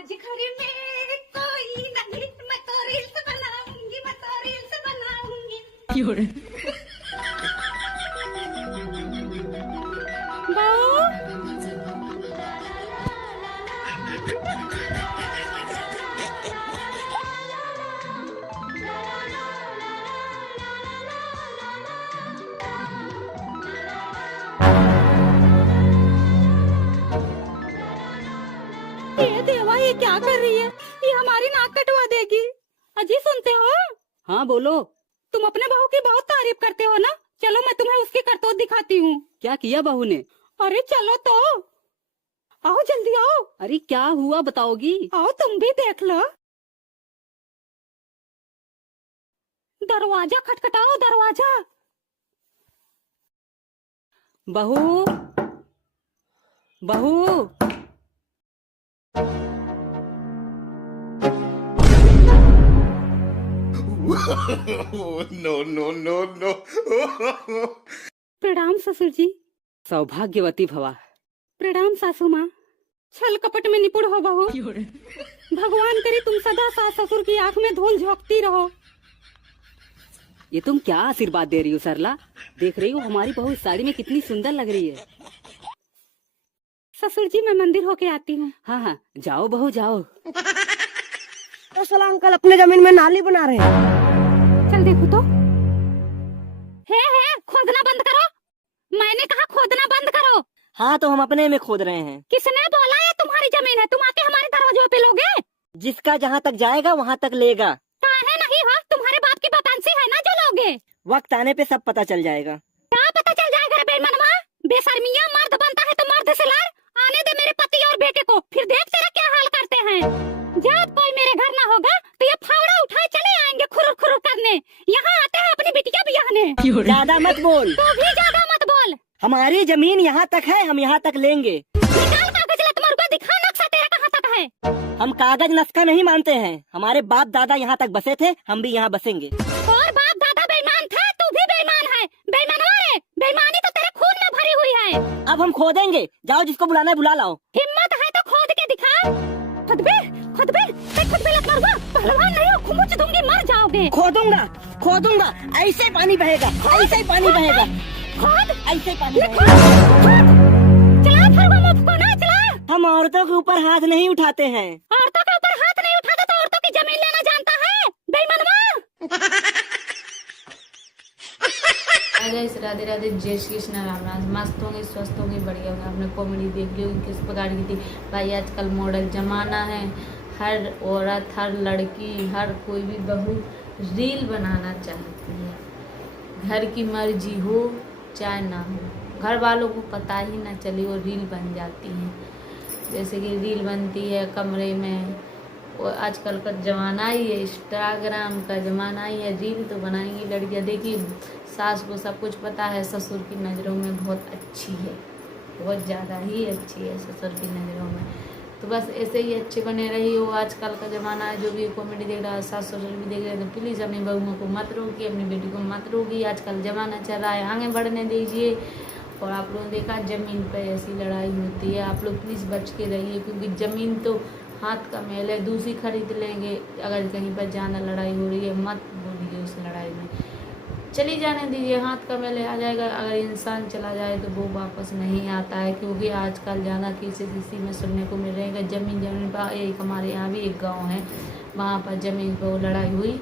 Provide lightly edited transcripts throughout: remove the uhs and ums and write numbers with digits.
आज घर में कोई नहीं, मैं तो रील्स बनाऊंगी, मैं तो रील्स बनाऊंगी। ये देवा, ये क्या कर रही है? ये हमारी नाक कटवा देगी। अजी सुनते हो? हाँ बोलो। तुम अपने बहू की बहुत तारीफ करते हो ना, चलो मैं तुम्हें उसकी करतूत दिखाती हूँ। क्या किया बहू ने? अरे चलो तो, आओ जल्दी आओ। अरे क्या हुआ बताओगी? आओ तुम भी देख लो। दरवाजा खटखटाओ, दरवाजा। बहू, बहू। No, no, no, no. प्रणाम ससुर जी। सौभाग्यवती भवा। प्रणाम सासू माँ। छल कपट में निपुण हो बहू। भगवान करे तुम सदा सास ससुर की आंख में धूल झोंकती रहो। ये तुम क्या आशीर्वाद दे रही हो सरला? देख रही हो हमारी बहू इस साड़ी में कितनी सुंदर लग रही है। ससुर जी मैं मंदिर होके आती हूँ। हाँ हाँ जाओ बहू जाओ। तो साला अंकल अपने जमीन में नाली बना रहे हैं। चल देखो तो। है खोदना बंद करो। मैंने कहा खोदना बंद करो। हाँ तो हम अपने में खोद रहे हैं। किसने बोला ये तुम्हारी जमीन है? तुम आके हमारे दरवाजों पे लोगे? जिसका जहाँ तक जाएगा वहाँ तक लेगा। काहे नहीं हो? तुम्हारे बाप की वैकेंसी है ना जो लोगे। वक्त आने पे सब पता चल जाएगा। क्या पता चल जाएगा रे बेईमानवा? बेशर्मिया, मर्द बनता है तो मर्द से लड़। आने दे मेरे पति और बेटे को, फिर देख तेरा क्या हाल करते हैं। जब कोई मेरे घर ना होगा तो ये फावड़ा उठाए चले आएंगे खुरुर खुरुर करने। यहाँ आते हैं अपनी बिटिया बियाहने। ज्यादा मत बोल। तू भी ज्यादा मत बोल। हमारी जमीन यहाँ तक है, हम यहाँ तक लेंगे। निकाल कागज लत मरुआ, दिखा नक्शा तेरा कहाँ तक है। हम कागज नस्का नहीं मानते हैं। हमारे बाप दादा यहाँ तक बसे थे, हम भी यहाँ बसेंगे। और बाप दादा बेईमान थे, तू भी बेईमान है। बेईमानवा रे, बेईमानी तो तेरे खून में भरी हुई है। अब हम खोदेंगे। जाओ जिसको बुलाना है बुला लाओ। हिम्मत है तो खोद के दिखा। खुदबे लत मरुआ, पहलवान नहीं हो, खुमुच दूंगी, मर जाओगे। खोदूंगा। ऐसे पानी बहेगा, ऐसे पानी बहेगा। खोद, ऐसे पानी बहेगा। चला फरवा मुझ को ना चला। हम औरतों के ऊपर हाथ नहीं उठाते हैं। औरतों के ऊपर हाथ नहीं उठाता तो औरतों की जमीन लेना जानता है बेईमानवा। गाइस राधे राधे, जय श्री कृष्ण, राम राम। मस्त होंगे, स्वस्थ होंगे, बढ़िया होंगे। आपने कॉमेडी देख ली होगी किस प्रकार की थी भाई। आजकल मॉडल जमाना है, हर औरत, हर लड़की, हर कोई भी बहू रील बनाना चाहती है। घर की मर्जी हो चाहे ना हो, घर वालों को पता ही ना चले वो रील बन जाती है। जैसे कि रील बनती है कमरे में, और आजकल का ज़माना ही है, इंस्टाग्राम का ज़माना ही है। रील तो बनाएंगी लड़कियां। देखिए सास को सब कुछ पता है, ससुर की नज़रों में बहुत अच्छी है, बहुत ज़्यादा ही अच्छी है ससुर की नज़रों में। तो बस ऐसे ही अच्छे बने रही हो। आजकल का ज़माना है, जो भी कॉमेडी देख रहा है, सास ससुर भी देख रहे हैं, तो प्लीज़ अपनी बहुओं को मत रोकिए, अपनी बेटी को मत रोकिए। आजकल ज़माना चल रहा है, आगे बढ़ने दीजिए। और आप लोगों ने देखा ज़मीन पर ऐसी लड़ाई होती है, आप लोग प्लीज़ बच के रहिए, क्योंकि ज़मीन तो हाथ का मेल है, दूसरी खरीद लेंगे। अगर कहीं पर ज़्यादा लड़ाई हो रही है मत बोलिए उस लड़ाई में, चली जाने दीजिए, हाथ का मेले आ जाएगा। अगर इंसान चला जाए तो वो वापस नहीं आता है, क्योंकि आजकल ज़्यादा केसेस इसी में सुनने को मिल रहे हैं कि ज़मीन पर। एक हमारे यहाँ भी एक गांव है, वहाँ पर ज़मीन पर लड़ाई हुई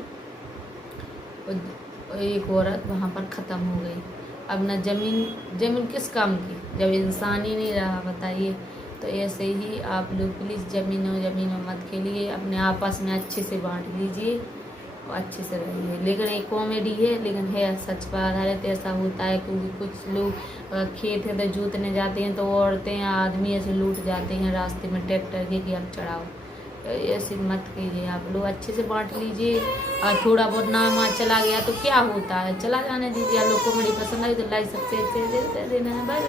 और एक औरत वहाँ पर ख़त्म हो गई। अब ना ज़मीन किस काम की, जब इंसान ही नहीं रहा, बताइए। तो ऐसे ही आप लोग प्लीज़ ज़मीनों मत खेलिए, अपने आपस में अच्छे से बांट लीजिए और अच्छे से रहिए। लेकिन एक कॉमेडी है, लेकिन है सच पर आधारित। ऐसा होता है क्योंकि कुछ लोग खेत है तो जोतने जाते हैं, तो औरतें आदमी ऐसे लूट जाते हैं रास्ते में ट्रैक्टर के कि अब चढ़ाओ। तो ऐसे मत कीजिए, आप लोग अच्छे से बांट लीजिए। और थोड़ा बहुत नाम चला गया तो क्या होता है, चला जाने दीजिए। आप लोग कॉमेडी पसंद आई तो लाइक सब्सक्राइब शेयर देना है। बाय।